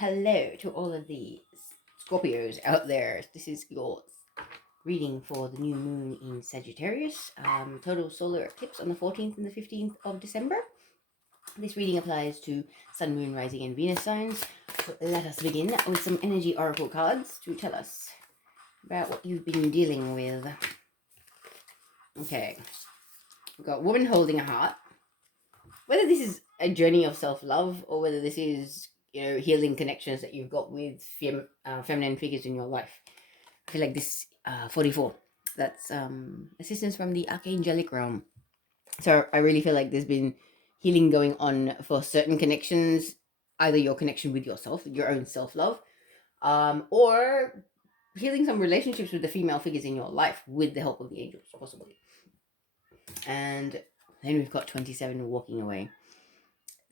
hello to all of the Scorpios out there. This is your reading for the new moon in Sagittarius. Total solar eclipse on the 14th and the 15th of December. This reading applies to Sun, Moon, Rising, and Venus signs. So let us begin with some energy oracle cards to tell us about what you've been dealing with. Okay, we've got woman holding a heart. Whether this is a journey of self-love or whether this is healing connections that you've got with feminine figures in your life. I feel like this 44, that's assistance from the archangelic realm. So I really feel like there's been healing going on for certain connections, either your connection with yourself, your own self-love, or healing some relationships with the female figures in your life with the help of the angels, possibly. And then we've got 27 walking away.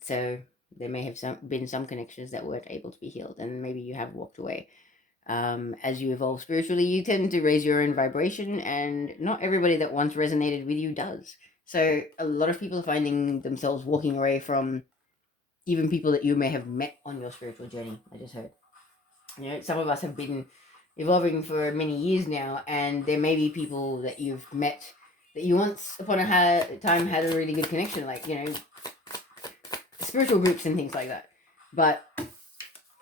So there may have been some connections that weren't able to be healed, and maybe you have walked away. As you evolve spiritually, you tend to raise your own vibration, and not everybody that once resonated with you does. So a lot of people are finding themselves walking away from even people that you may have met on your spiritual journey. I just heard. Some of us have been evolving for many years now, and there may be people that you've met that you once upon a time had a really good connection, like, spiritual groups and things like that. But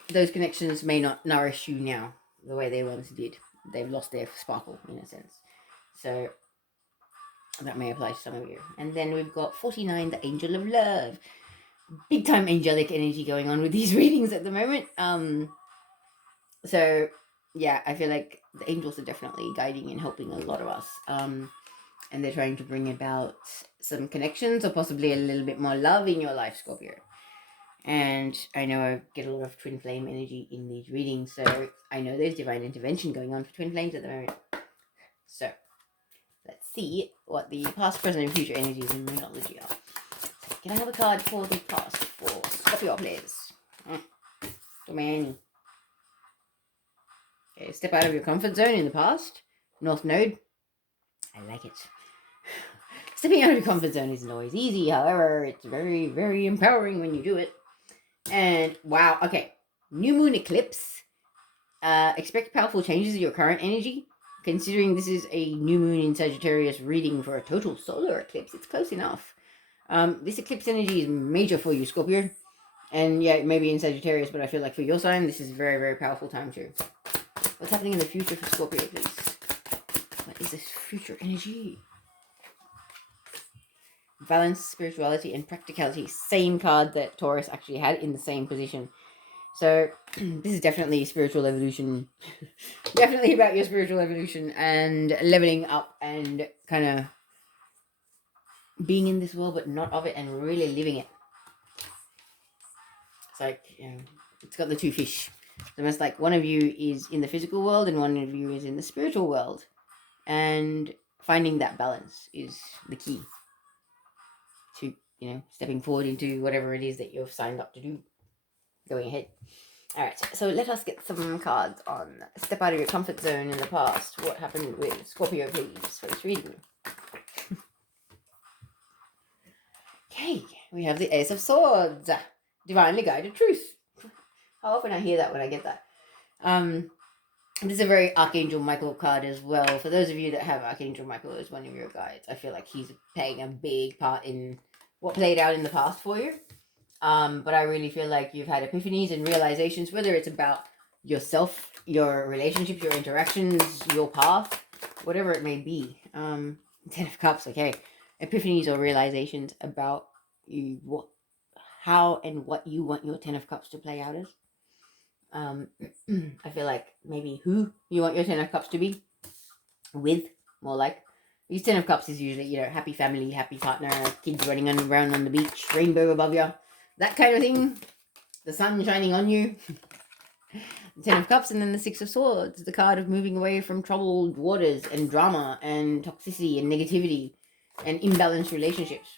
those connections may not nourish you now the way they once did. They've lost their sparkle, in a sense. So that may apply to some of you. And then we've got 49, the Angel of Love. Big time angelic energy going on with these readings at the moment. So yeah, I feel like the angels are definitely guiding and helping a lot of us. And they're trying to bring about some connections or possibly a little bit more love in your life, Scorpio. And I know I get a lot of twin flame energy in these readings, so I know there's divine intervention going on for twin flames at the moment. So let's see what the past, present, and future energies in Moonology are. So can I have a card for the past for Scorpio, please? Too many. Okay, step out of your comfort zone in the past. North Node. I like it. Stepping out of your comfort zone isn't always easy, however, it's very, very empowering when you do it. And wow, okay. New moon eclipse. Expect powerful changes in your current energy. Considering this is a new moon in Sagittarius reading for a total solar eclipse, it's close enough. This eclipse energy is major for you, Scorpio. And yeah, maybe in Sagittarius, but I feel like for your sign, this is a very, very powerful time too. What's happening in the future for Scorpio, please? What is this future energy? Balance, spirituality, and practicality. Same card that Taurus actually had in the same position. So this is definitely spiritual evolution. Definitely about your spiritual evolution and leveling up and kind of being in this world but not of it and really living it. It's like, it's got the two fish. It's almost like one of you is in the physical world and one of you is in the spiritual world. And finding that balance is the key to, stepping forward into whatever it is that you've signed up to do. Going ahead. All right, so let us get some cards on step out of your comfort zone in the past. What happened with Scorpio, please, for this reading? Okay, we have the Ace of Swords. Divinely guided truth. How often I hear that when I get that. This is a very Archangel Michael card as well. For those of you that have Archangel Michael as one of your guides, I feel like he's playing a big part in what played out in the past for you. But I really feel like you've had epiphanies and realizations, whether it's about yourself, your relationships, your interactions, your path, whatever it may be. 10 of Cups, okay. Epiphanies or realizations about you, how and what you want your 10 of Cups to play out as. I feel like maybe who you want your 10 of Cups to be with, more like. These 10 of Cups is usually, happy family, happy partner, kids running around on the beach, rainbow above you. That kind of thing. The sun shining on you. The 10 of Cups and then the 6 of Swords. The card of moving away from troubled waters and drama and toxicity and negativity and imbalanced relationships.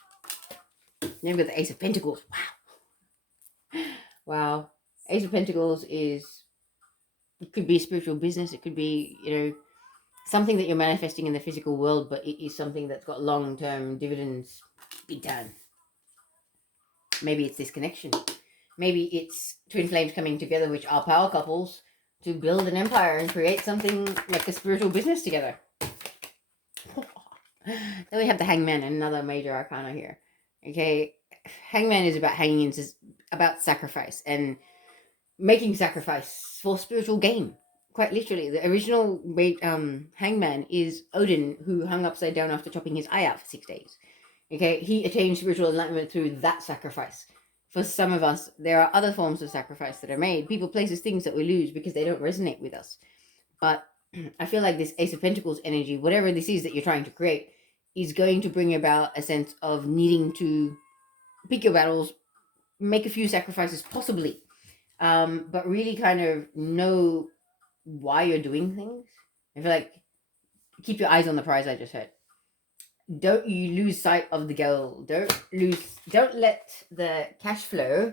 Then we've got the Ace of Pentacles. Wow. Wow. Ace of Pentacles it could be spiritual business. It could be, something that you're manifesting in the physical world, but it is something that's got long-term dividends. Big time. Maybe it's this connection. Maybe it's twin flames coming together, which are power couples, to build an empire and create something like a spiritual business together. Then we have the Hangman, another major arcana here. Okay, Hangman is about hanging in, about sacrifice and making sacrifice for spiritual gain. Quite literally, the original Hangman is Odin, who hung upside down after chopping his eye out for 6 days. Okay, he attained spiritual enlightenment through that sacrifice. For some of us, there are other forms of sacrifice that are made. People, places, things that we lose because they don't resonate with us. But I feel like this Ace of Pentacles energy, whatever this is that you're trying to create, is going to bring about a sense of needing to pick your battles, make a few sacrifices possibly, but really kind of know why you're doing things. I feel like keep your eyes on the prize. I just heard. Don't you lose sight of the goal. Don't let the cash flow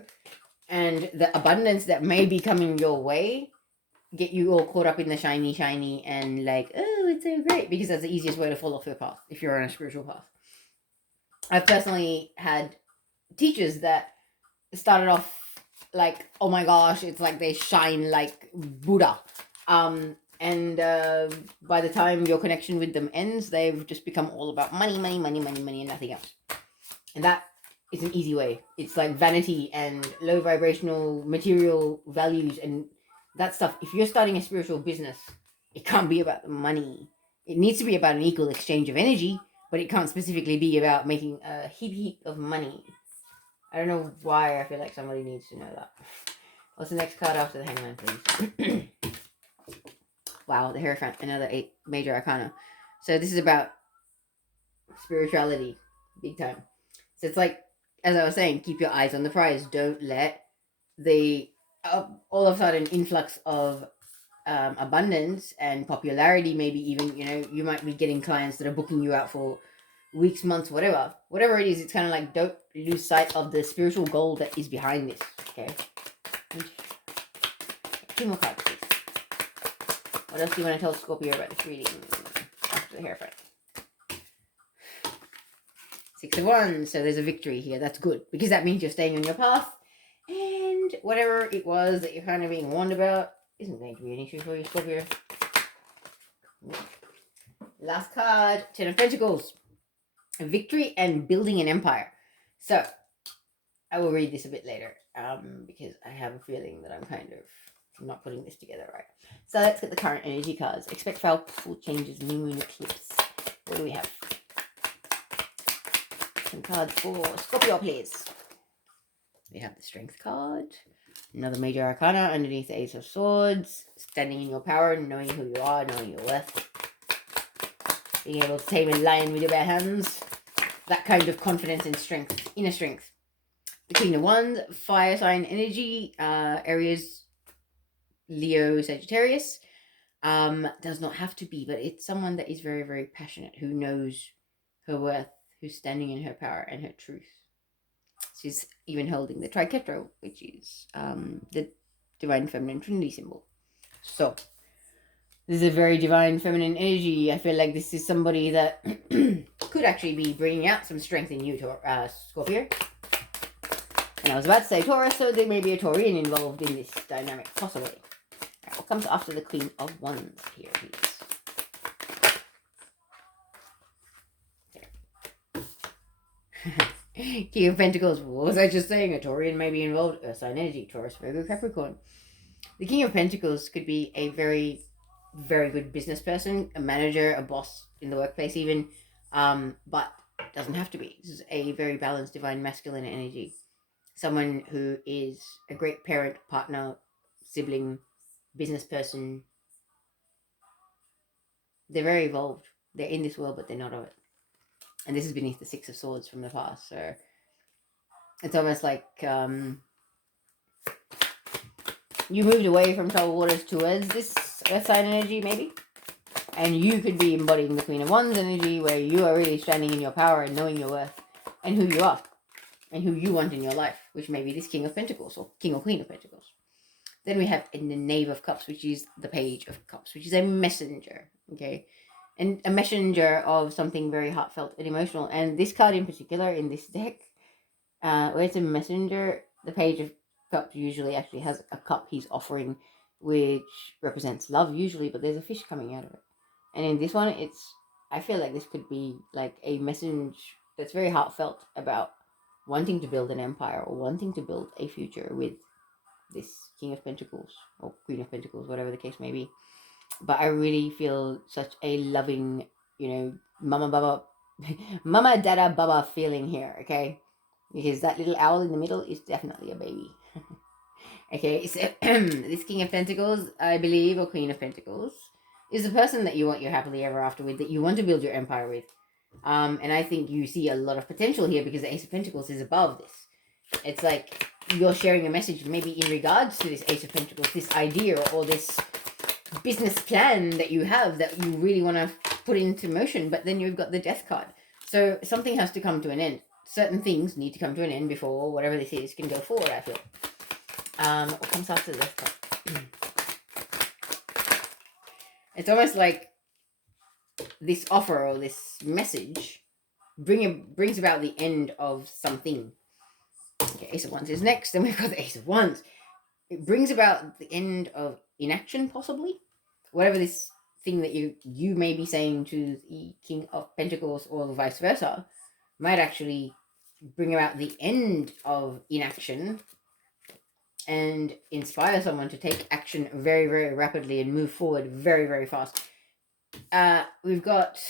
and the abundance that may be coming your way get you all caught up in the shiny and like, oh, it's so great, because that's the easiest way to fall off your path if you're on a spiritual path. I've personally had teachers that started off like, oh my gosh, it's like they shine like Buddha. And by the time your connection with them ends, they've just become all about money, and nothing else. And that is an easy way. It's like vanity and low vibrational material values and that stuff. If you're starting a spiritual business, it can't be about the money. It needs to be about an equal exchange of energy, but it can't specifically be about making a heap of money. I don't know why I feel like somebody needs to know that. What's the next card after the Hangman, please? Wow, the Hierophant, another 8 major arcana. So this is about spirituality, big time. So it's like, as I was saying, keep your eyes on the prize. Don't let the all of a sudden influx of abundance and popularity, maybe even, you might be getting clients that are booking you out for weeks, months, whatever it is. It's kind of like, don't lose sight of the spiritual goal that is behind this. Okay, 2 more cards, please. What else do you want to tell Scorpio about this reading after the Hierophant? 6 of Wands. So there's a victory here. That's good, because that means you're staying on your path, and whatever it was that you're kind of being warned about isn't going to be an issue for you, Scorpio. Last card, 10 of Pentacles. Victory and building an empire. So I will read this a bit later, because I have a feeling that I'm not putting this together right. So let's get the current energy cards. Expect powerful changes, new moon eclipse. What do we have? Some cards for Scorpio, please. We have the Strength card. Another major arcana underneath the Ace of Swords. Standing in your power, knowing who you are, knowing your worth. Being able to tame a lion with your bare hands. That kind of confidence and strength, inner strength. The Queen of Wands, fire sign energy, Aries, Leo, Sagittarius. Does not have to be, but it's someone that is very, very passionate, who knows her worth, who's standing in her power and her truth. She's even holding the Triquetro, which is the Divine Feminine Trinity symbol. So, this is a very divine feminine energy. I feel like this is somebody that could actually be bringing out some strength in you, Scorpio. And I was about to say Taurus, so there may be a Taurian involved in this dynamic, possibly. Right, what comes after the Queen of Wands here, please? King of Pentacles. What was I just saying? A Taurian may be involved. Earth sign energy. Taurus, Virgo, Capricorn. The King of Pentacles could be a very, very good business person, a manager, a boss in the workplace even, but doesn't have to be. This is a very balanced divine masculine energy. Someone who is a great parent, partner, sibling, business person. They're very evolved. They're in this world, but they're not of it. And this is beneath the 6 of Swords from the past. So it's almost like you moved away from troubled waters towards this earth sign energy, maybe. And you could be embodying the Queen of Wands energy, where you are really standing in your power and knowing your worth and who you are and who you want in your life, which may be this King of Pentacles or King or Queen of Pentacles. Then we have in the Knave of Cups, which is the Page of Cups, which is a messenger, okay? And a messenger of something very heartfelt and emotional. And this card in particular in this deck, where it's a messenger, the Page of Cups usually actually has a cup he's offering, which represents love usually, but there's a fish coming out of it. And in this one, I feel like this could be like a message that's very heartfelt about wanting to build an empire or wanting to build a future with this King of Pentacles or Queen of Pentacles, whatever the case may be. But I really feel such a loving, mama baba, mama dada baba feeling here, okay? Because that little owl in the middle is definitely a baby. Okay, so this King of Pentacles, I believe, or Queen of Pentacles, is the person that you want your happily ever after with, that you want to build your empire with. And I think you see a lot of potential here because the Ace of Pentacles is above this. It's like you're sharing a message maybe in regards to this Ace of Pentacles, this idea or this business plan that you have that you really want to put into motion, but then you've got the Death card. So something has to come to an end. Certain things need to come to an end before whatever this is can go forward, I feel. What comes after the Death card? It's almost like this offer or this message brings about the end of something. Okay, Ace of Wands is next, then we've got the Ace of Wands. It brings about the end of inaction, possibly. Whatever this thing that you may be saying to the King of Pentacles or vice versa might actually bring about the end of inaction and inspire someone to take action very, very rapidly and move forward very, very fast. We've got...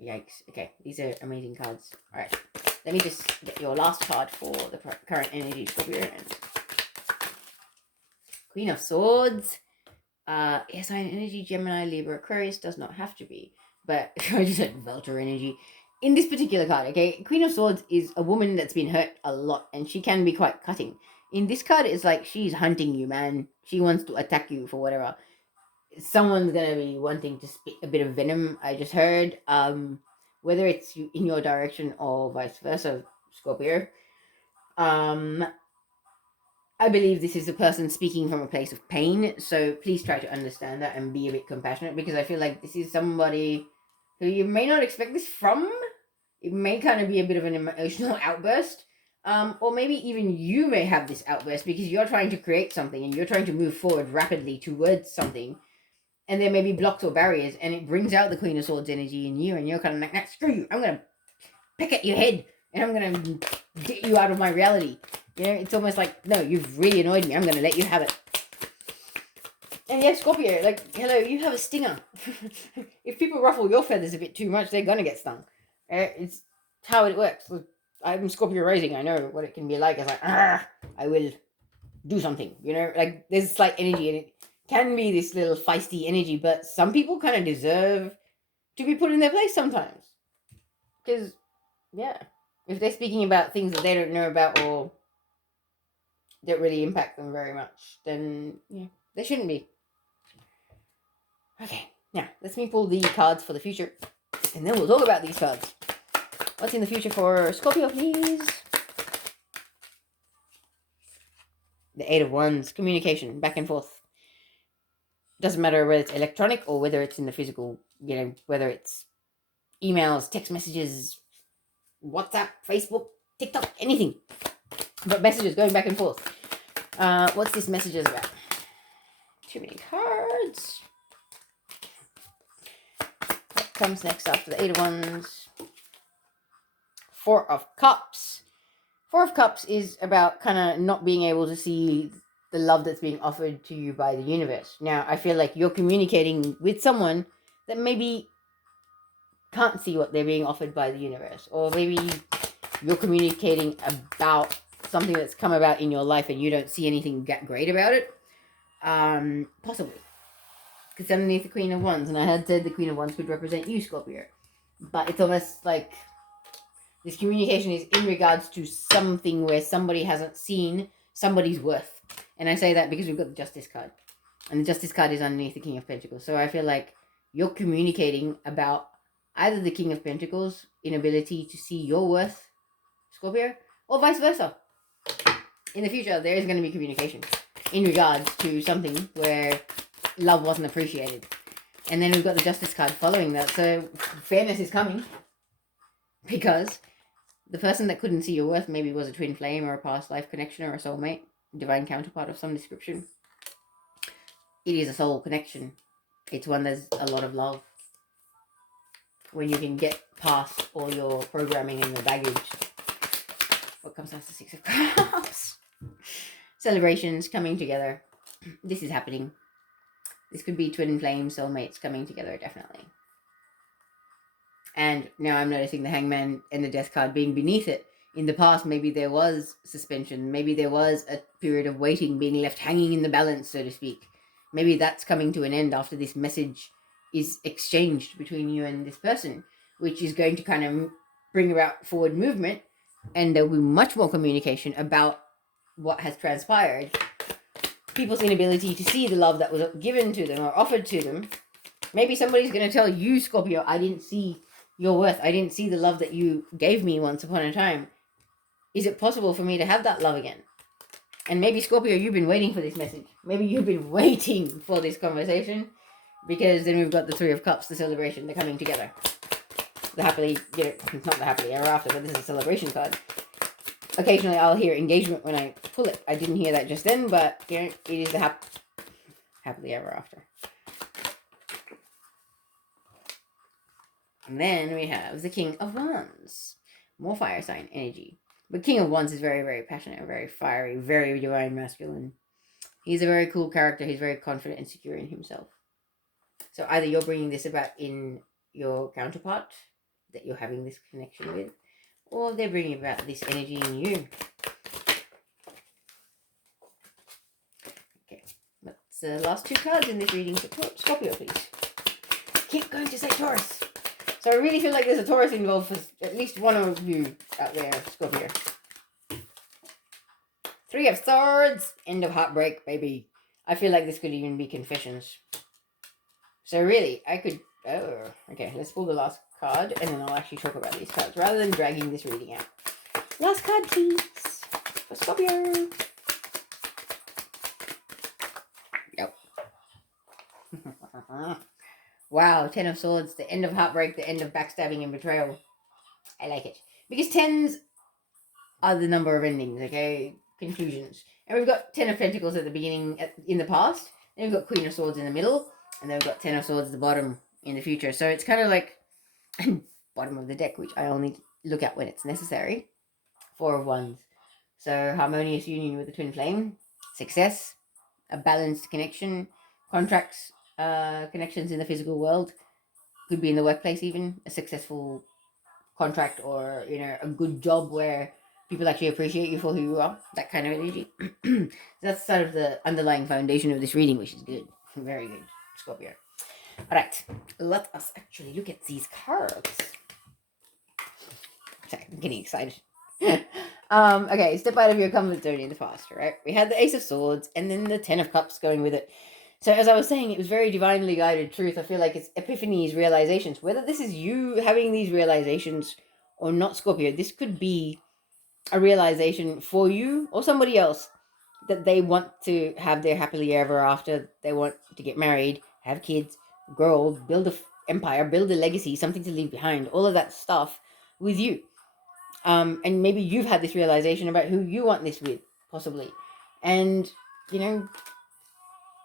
Yikes. Okay, these are amazing cards. Alright, let me just get your last card for the current energy, Scorpio. Queen of Swords. Air sign energy, Gemini, Libra, Aquarius, does not have to be. But I just said Velter energy. In this particular card, okay, Queen of Swords is a woman that's been hurt a lot, and she can be quite cutting. In this card, it's like she's hunting you, man. She wants to attack you for whatever. Someone's gonna be wanting to spit a bit of venom, I just heard. Whether it's in your direction or vice versa, Scorpio. I believe this is a person speaking from a place of pain, so please try to understand that and be a bit compassionate, because I feel like this is somebody who you may not expect this from. It may kind of be a bit of an emotional outburst, or maybe even you may have this outburst because you're trying to create something and you're trying to move forward rapidly towards something, and there may be blocks or barriers, and it brings out the Queen of Swords energy in you, and you're kind of like, nah, screw you, I'm going to peck at your head, and I'm going to get you out of my reality. You know, it's almost like, no, you've really annoyed me, I'm going to let you have it. And yeah, Scorpio, like, hello, you have a stinger. If people ruffle your feathers a bit too much, they're going to get stung. It's how it works. I'm Scorpio rising, I know what it can be like. It's like, I will do something, you know? Like, there's slight energy, and it can be this little feisty energy, but some people kind of deserve to be put in their place sometimes. Because, yeah, if they're speaking about things that they don't know about or don't really impact them very much, then, yeah, they shouldn't be. Okay, now, let me pull the cards for the future, and then we'll talk about these cards. What's in the future for Scorpio, please? The Eight of Wands, communication, back and forth. Doesn't matter whether it's electronic or whether it's in the physical, you know, whether it's emails, text messages, WhatsApp, Facebook, TikTok, anything. But messages going back and forth. What's this messages about? Too many cards. What comes next after the Eight of Wands? Four of Cups. Four of Cups is about kind of not being able to see the love that's being offered to you by the universe. Now, I feel like you're communicating with someone that maybe can't see what they're being offered by the universe. Or maybe you're communicating about something that's come about in your life and you don't see anything great about it. Possibly. Because underneath the Queen of Wands, and I had said the Queen of Wands could represent you, Scorpio. But it's almost like this communication is in regards to something where somebody hasn't seen somebody's worth. And I say that because we've got the Justice card. And the Justice card is underneath the King of Pentacles. So I feel like you're communicating about either the King of Pentacles' inability to see your worth, Scorpio, or vice versa. In the future, there is going to be communication in regards to something where love wasn't appreciated. And then we've got the Justice card following that. So fairness is coming. Because The person that couldn't see your worth maybe was a twin flame or a past life connection or a soulmate, divine counterpart of some description. It is a soul connection. It's when there's a lot of love. When you can get past all your programming and your baggage. What comes after 6 of Cups? Celebrations coming together. This is happening. This could be twin flame soulmates coming together, definitely. And now I'm noticing the Hangman and the Death card being beneath it. In the past, maybe there was suspension. Maybe there was a period of waiting, being left hanging in the balance, so to speak. Maybe that's coming to an end after this message is exchanged between you and this person, which is going to kind of bring about forward movement, and there will be much more communication about what has transpired. People's inability to see the love that was given to them or offered to them. Maybe somebody's going to tell you, Scorpio, I didn't see your worth. I didn't see the love that you gave me once upon a time. Is it possible for me to have that love again? And maybe, Scorpio, you've been waiting for this message. Maybe you've been waiting for this conversation, because then we've got the Three of Cups, the celebration, they're coming together. The happily, not the happily ever after, but this is a celebration card. Occasionally I'll hear engagement when I pull it. I didn't hear that just then, but it is the happily ever after. And then we have the King of Wands. More fire sign energy. But King of Wands is very, very passionate, very fiery, very divine masculine. He's a very cool character. He's very confident and secure in himself. So either you're bringing this about in your counterpart that you're having this connection with, or they're bringing about this energy in you. Okay, that's the last two cards in this reading for Scorpio, please. Keep going to say Taurus. So I really feel like there's a Taurus involved for at least one of you out there, Scorpio. Three of Swords, end of heartbreak, baby. I feel like this could even be confessions. So really, I could... Oh, okay, let's pull the last card, and then I'll actually talk about these cards, rather than dragging this reading out. Last card, please, for Scorpio. Yep. Wow, Ten of Swords, the end of heartbreak, the end of backstabbing and betrayal. I like it. Because tens are the number of endings, okay? Conclusions. And we've got Ten of Pentacles at the beginning, in the past. Then we've got Queen of Swords in the middle. And then we've got Ten of Swords at the bottom in the future. So it's kind of like bottom of the deck, which I only look at when it's necessary. Four of Wands. So harmonious union with the twin flame. Success. A balanced connection. Contracts. Connections in the physical world. Could be in the workplace even. A successful contract, or a good job where people actually appreciate you for who you are. That kind of energy. That's sort of the underlying foundation of this reading, which is good. Very good, Scorpio. Alright, let us actually look at these cards. Sorry, I'm getting excited. Okay, step out of your comfort zone in the past, right? We had the Ace of Swords and then the Ten of Cups going with it. So as I was saying, it was very divinely guided truth. I feel like it's epiphanies, realizations. Whether this is you having these realizations or not, Scorpio, this could be a realization for you or somebody else, that they want to have their happily ever after. They want to get married, have kids, grow old, build an empire, build a legacy, something to leave behind, all of that stuff with you. And maybe you've had this realization about who you want this with, possibly. And,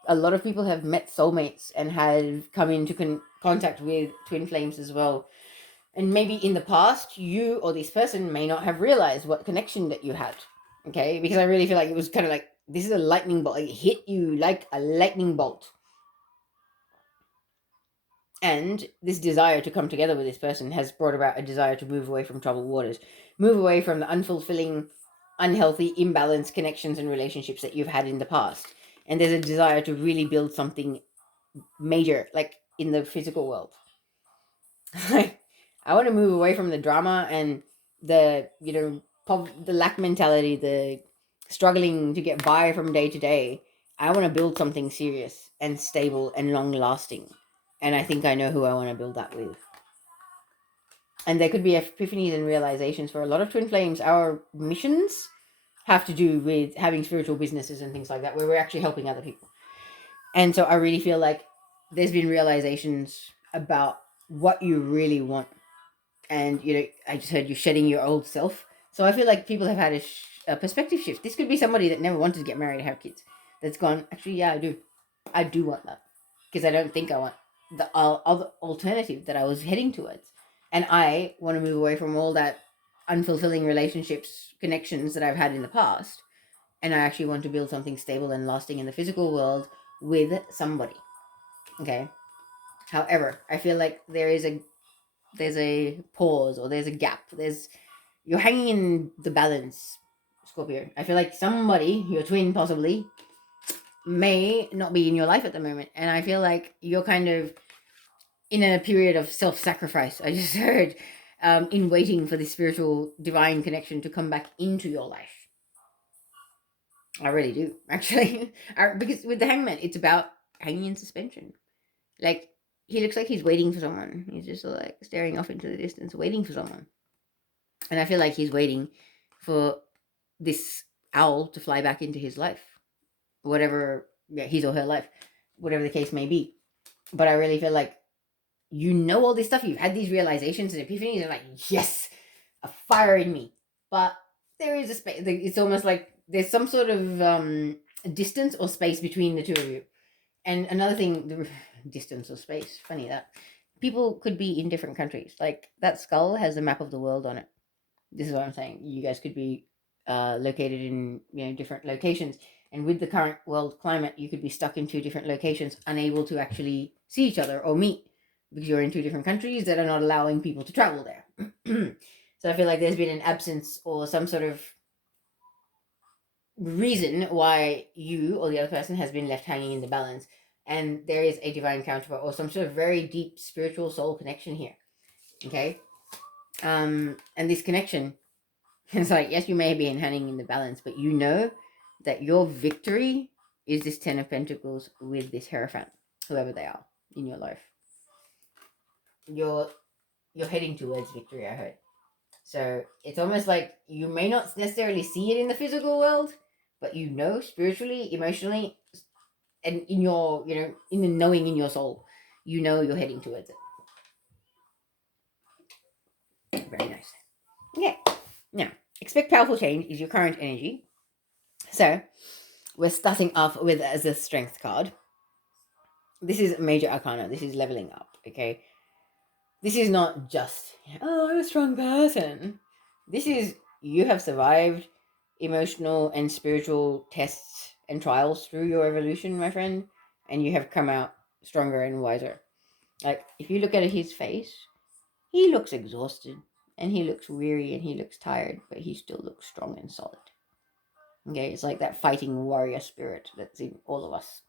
a lot of people have met soulmates and have come into contact with twin flames as well. And maybe in the past, you or this person may not have realized what connection that you had. Okay? Because I really feel like it was kind of like, this is a lightning bolt. It hit you like a lightning bolt. And this desire to come together with this person has brought about a desire to move away from troubled waters. Move away from the unfulfilling, unhealthy, imbalanced connections and relationships that you've had in the past. And there's a desire to really build something major, like in the physical world. I want to move away from the drama and the, the lack mentality, the struggling to get by from day to day. I want to build something serious and stable and long lasting. And I think I know who I want to build that with. And there could be epiphanies and realizations for a lot of twin flames. Our missions have to do with having spiritual businesses and things like that, where we're actually helping other people. And so I really feel like there's been realizations about what you really want. And I just heard you shedding your old self. So I feel like people have had a perspective shift. This could be somebody that never wanted to get married and have kids, that's gone, actually, yeah, I do want that, because I don't think I want the other alternative that I was heading towards. And I want to move away from all that unfulfilling relationships, connections that I've had in the past. And I actually want to build something stable and lasting in the physical world with somebody. Okay. However, I feel like there's a pause, or there's a gap. You're hanging in the balance, Scorpio. I feel like somebody, your twin possibly, may not be in your life at the moment. And I feel like you're kind of in a period of self-sacrifice. I just heard, in waiting for the spiritual divine connection to come back into your life. I really do, actually. Because with the hangman, it's about hanging in suspension. Like, he looks like he's waiting for someone. He's just like staring off into the distance, waiting for someone. And I feel like he's waiting for this owl to fly back into his life, whatever, yeah, his or her life, whatever the case may be. But I really feel like all this stuff. You've had these realizations and epiphanies, and like, yes, a fire in me. But there is a space. It's almost like there's some sort of distance or space between the two of you. And another thing, the distance or space. Funny that people could be in different countries. Like, that skull has a map of the world on it. This is what I'm saying. You guys could be located in different locations, and with the current world climate, you could be stuck in two different locations, unable to actually see each other or meet, because you're in two different countries that are not allowing people to travel there. So I feel like there's been an absence or some sort of reason why you or the other person has been left hanging in the balance, and there is a divine counterpart or some sort of very deep spiritual soul connection here. Okay. And this connection, it's like, yes, you may be hanging in the balance, but you know that your victory is this Ten of Pentacles with this Hierophant, whoever they are in your life. You're heading towards victory, I heard. So it's almost like you may not necessarily see it in the physical world, but spiritually, emotionally, and in your, in the knowing in your soul, you're heading towards it. Very nice. Okay. Now, expect powerful change is your current energy. So we're starting off with as a strength card. This is major arcana. This is leveling up. Okay. This is not just, oh, I'm a strong person. This is, you have survived emotional and spiritual tests and trials through your evolution, my friend, and you have come out stronger and wiser. Like, if you look at his face, he looks exhausted and he looks weary and he looks tired, but he still looks strong and solid. Okay, it's like that fighting warrior spirit that's in all of us.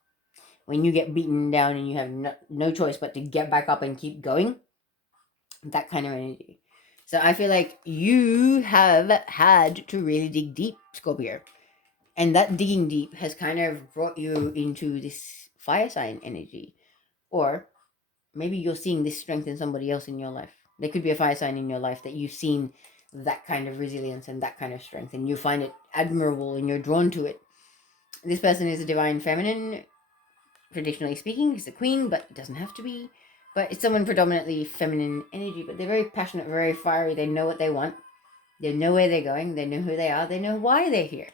When you get beaten down and you have no choice but to get back up and keep going, that kind of energy. So I feel like you have had to really dig deep, Scorpio. And that digging deep has kind of brought you into this fire sign energy. Or maybe you're seeing this strength in somebody else in your life. There could be a fire sign in your life that you've seen that kind of resilience and that kind of strength, and you find it admirable and you're drawn to it. This person is a divine feminine, traditionally speaking. It's a queen, but it doesn't have to be. But it's someone predominantly feminine energy, but they're very passionate, very fiery. They know what they want. They know where they're going. They know who they are. They know why they're here.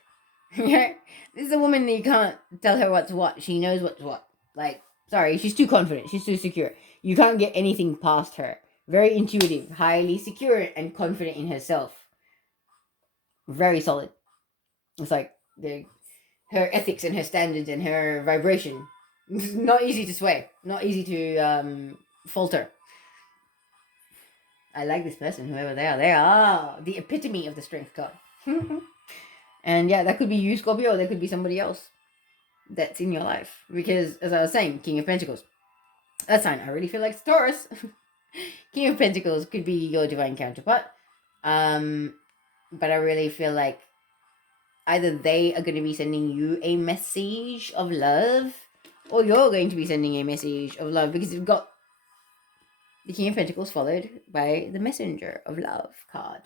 This is a woman that you can't tell her what's what. She knows what's what. Like, sorry, she's too confident. She's too secure. You can't get anything past her. Very intuitive, highly secure, and confident in herself. Very solid. It's like her ethics and her standards and her vibration. Not easy to sway. Not easy to falter. I like this person, whoever they are. They are the epitome of the strength card. And yeah, that could be you, Scorpio, or that could be somebody else that's in your life. Because, as I was saying, King of Pentacles. That sign, I really feel like it's Taurus. King of Pentacles could be your divine counterpart. But I really feel like either they are going to be sending you a message of love, or you're going to be sending a message of love, because you've got the King of Pentacles followed by the Messenger of Love card.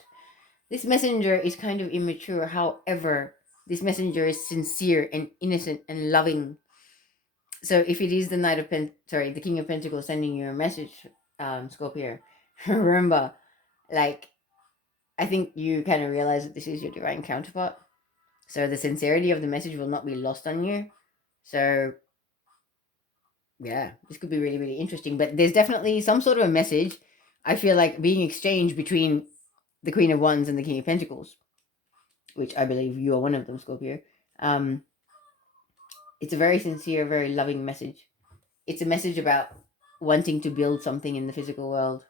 This messenger is kind of immature. However, this messenger is sincere and innocent and loving. So if it is the the King of Pentacles sending you a message, Scorpio, remember, Like, I think you kind of realize that this is your divine counterpart. So the sincerity of the message will not be lost on you. So yeah, this could be really, really interesting. But there's definitely some sort of a message I feel like being exchanged between the Queen of Wands and the King of Pentacles, which I believe you are one of them, Scorpio. Um, it's a very sincere, very loving message. It's a message about wanting to build something in the physical world,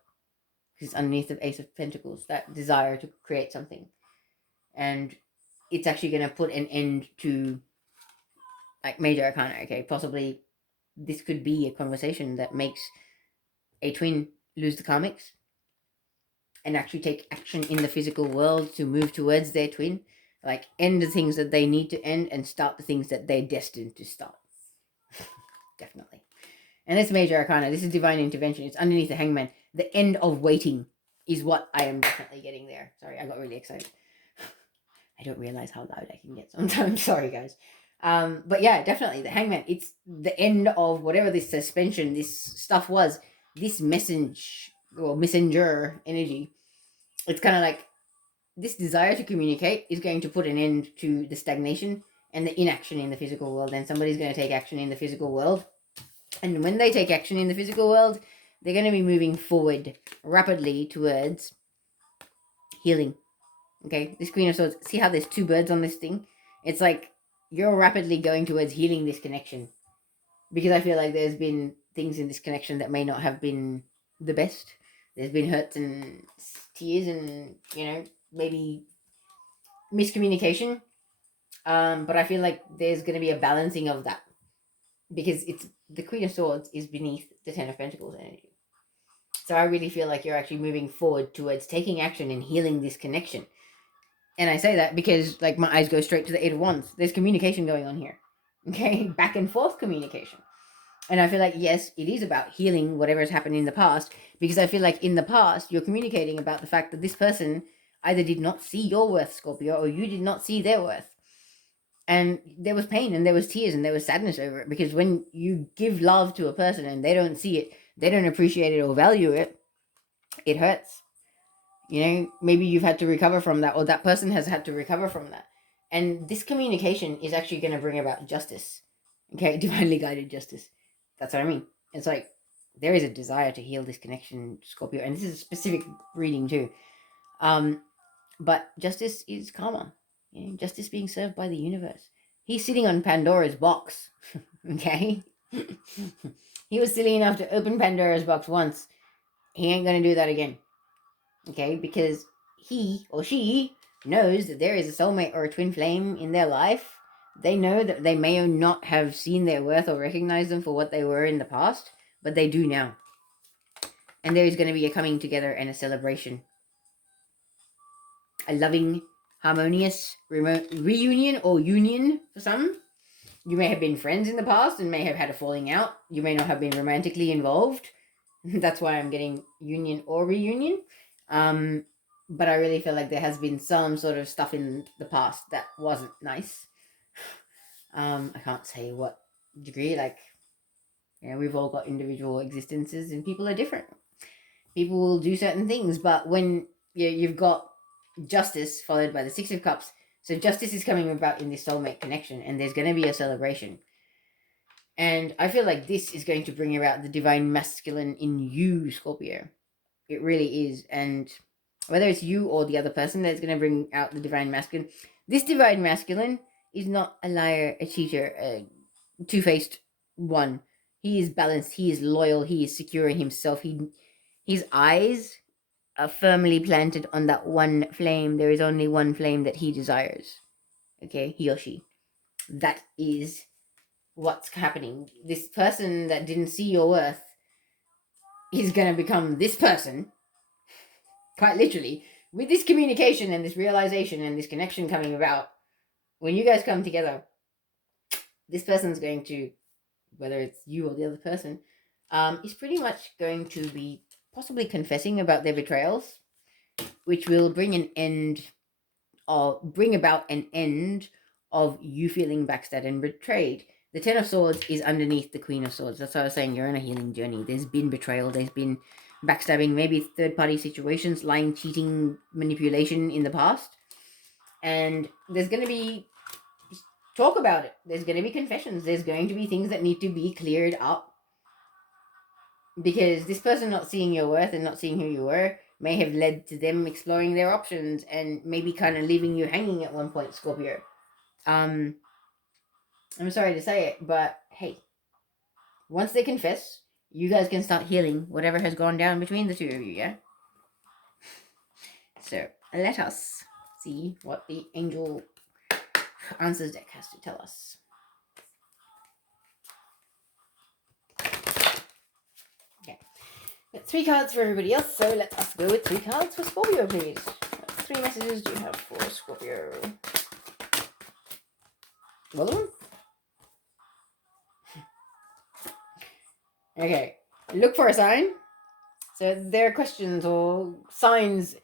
because it's underneath the Ace of Pentacles, that desire to create something. And it's actually going to put an end to like major arcana. Okay, possibly this could be a conversation that makes a twin lose the karmics and actually take action in the physical world to move towards their twin, like end the things that they need to end and start the things that they're destined to start. Definitely. And that's major arcana. This is divine intervention. It's underneath the hangman. The end of waiting is what I am definitely getting there. Sorry, I got really excited. I don't realize how loud I can get sometimes. Sorry, guys. But yeah, definitely the hangman. It's the end of whatever this suspension, this stuff was. This message or messenger energy. It's kind of like this desire to communicate is going to put an end to the stagnation and the inaction in the physical world. And somebody's going to take action in the physical world. And when they take action in the physical world, they're going to be moving forward rapidly towards healing. Okay, this Queen of Swords, see how there's two birds on this thing? It's like you're rapidly going towards healing this connection. Because I feel like there's been things in this connection that may not have been the best. There's been hurts and tears and, maybe miscommunication. But I feel like there's going to be a balancing of that. Because it's the Queen of Swords is beneath the Ten of Pentacles energy. So I really feel like you're actually moving forward towards taking action and healing this connection. And I say that because like my eyes go straight to the Eight of Wands. There's communication going on here. Okay, back and forth communication. And I feel like, yes, it is about healing whatever has happened in the past, because I feel like in the past, you're communicating about the fact that this person either did not see your worth, Scorpio, or you did not see their worth. And there was pain and there was tears and there was sadness over it, because when you give love to a person and they don't see it, they don't appreciate it or value it, it hurts. Maybe you've had to recover from that, or that person has had to recover from that. And this communication is actually going to bring about justice. Okay, divinely guided justice. That's what I mean. It's like there is a desire to heal this connection, Scorpio, and this is a specific reading too. But justice is karma. Justice being served by the universe. He's sitting on Pandora's box. Okay, he was silly enough to open Pandora's box once. He ain't gonna do that again. Okay, because he or she knows that there is a soulmate or a twin flame in their life. They know that they may not have seen their worth or recognized them for what they were in the past, but they do now. And there is going to be a coming together and a celebration. A loving, harmonious reunion or union for some. You may have been friends in the past and may have had a falling out. You may not have been romantically involved. That's why I'm getting union or reunion. But I really feel like there has been some sort of stuff in the past that wasn't nice. I can't say what degree. Like, we've all got individual existences and people are different. People will do certain things, but when you've got justice followed by the Six of Cups, so justice is coming about in this soulmate connection, and there's going to be a celebration. And I feel like this is going to bring about the divine masculine in you, Scorpio. It really is. And whether it's you or the other person that's going to bring out the divine masculine, this divine masculine is not a liar, a cheater, a two-faced one. He is balanced. He is loyal. He is secure in himself. His eyes are firmly planted on that one flame. There is only one flame that he desires. Okay, he or she. That is what's happening. This person that didn't see your worth is going to become this person, quite literally, with this communication and this realization and this connection coming about. When you guys come together, this person's going to, whether it's you or the other person, is pretty much going to be possibly confessing about their betrayals, which will bring about an end of you feeling backstabbed and betrayed. The Ten of Swords is underneath the Queen of Swords. That's why I was saying you're on a healing journey. There's been betrayal. There's been backstabbing, maybe third-party situations, lying, cheating, manipulation in the past. And there's going to be talk about it. There's going to be confessions. There's going to be things that need to be cleared up. Because this person not seeing your worth and not seeing who you were may have led to them exploring their options and maybe kind of leaving you hanging at one point, Scorpio. I'm sorry to say it, but hey, once they confess, you guys can start healing whatever has gone down between the two of you, yeah? So, let us see what the Angel Answers deck has to tell us. Okay. Got 3 cards for everybody else, so let us go with 3 cards for Scorpio, please. What 3 messages do you have for Scorpio? Well, okay. Look for a sign. So there are questions or signs.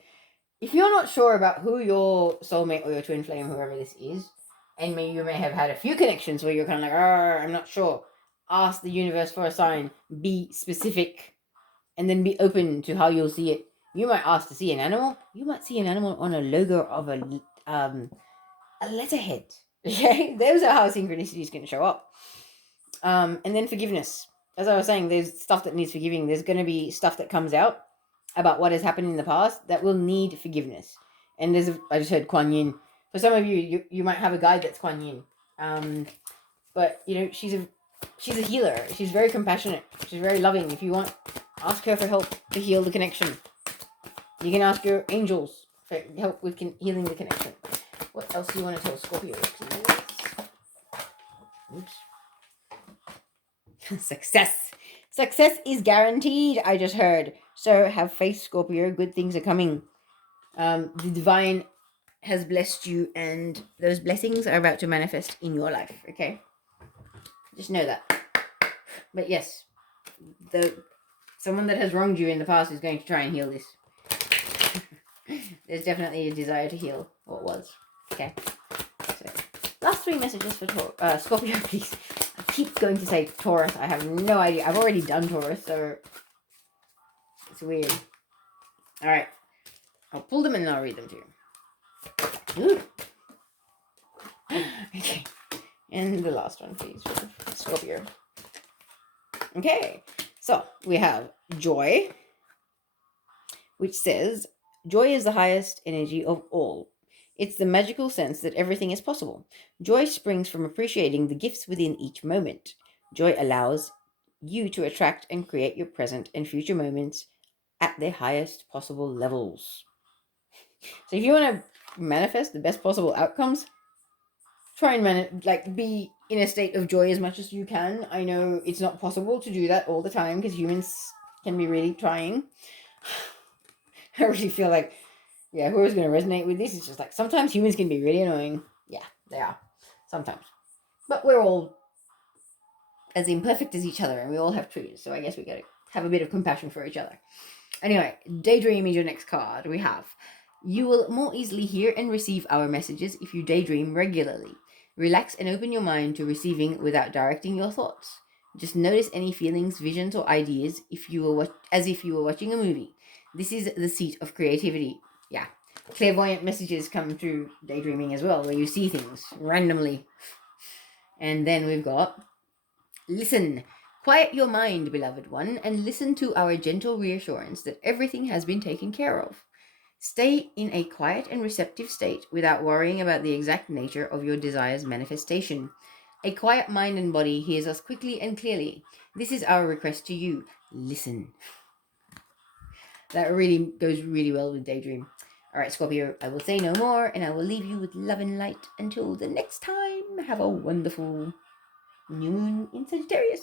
If you're not sure about who your soulmate or your twin flame, whoever this is, and you may have had a few connections where you're kind of like, I'm not sure. Ask the universe for a sign. Be specific. And then be open to how you'll see it. You might ask to see an animal. You might see an animal on a logo of a letterhead. Okay? Those are how synchronicities can show up. And then forgiveness. As I was saying, there's stuff that needs forgiving. There's going to be stuff that comes out about what has happened in the past that will need forgiveness. And I just heard Kuan Yin. For some of you might have a guide that's Kuan Yin. But she's a healer. She's very compassionate. She's very loving. If you want, ask her for help to heal the connection. You can ask your angels for help with healing the connection. What else do you want to tell Scorpio, please? Oops. Success. Success is guaranteed, I just heard. So have faith, Scorpio. Good things are coming. The divine has blessed you, and those blessings are about to manifest in your life, okay? Just know that. But yes, someone that has wronged you in the past is going to try and heal this. There's definitely a desire to heal what was. Okay. So, last 3 messages for Scorpio, please. I keep going to say Taurus. I have no idea. I've already done Taurus, so it's weird. All right. I'll pull them and I'll read them to you. Ooh. Okay. And the last one, please, for Scorpio. Okay. So, we have Joy, which says, joy is the highest energy of all. It's the magical sense that everything is possible. Joy springs from appreciating the gifts within each moment. Joy allows you to attract and create your present and future moments at their highest possible levels. So if you want to manifest the best possible outcomes, try and be in a state of joy as much as you can. I know it's not possible to do that all the time because humans can be really trying. I really feel like, whoever's going to resonate with this is just like, sometimes humans can be really annoying. Yeah, they are. Sometimes. But we're all as imperfect as each other, and we all have triggers, so I guess we got to have a bit of compassion for each other. Anyway, daydream is your next card. We have, you will more easily hear and receive our messages if you daydream regularly. Relax and open your mind to receiving without directing your thoughts. Just notice any feelings, visions, or ideas as if you were watching a movie. This is the seat of creativity. Yeah. Clairvoyant messages come through daydreaming as well, where you see things randomly. And then we've got, listen. Quiet your mind, beloved one, and listen to our gentle reassurance that everything has been taken care of. Stay in a quiet and receptive state without worrying about the exact nature of your desire's manifestation. A quiet mind and body hears us quickly and clearly. This is our request to you. Listen. That really goes really well with daydream. All right, Scorpio, I will say no more, and I will leave you with love and light until the next time. Have a wonderful new moon in Sagittarius.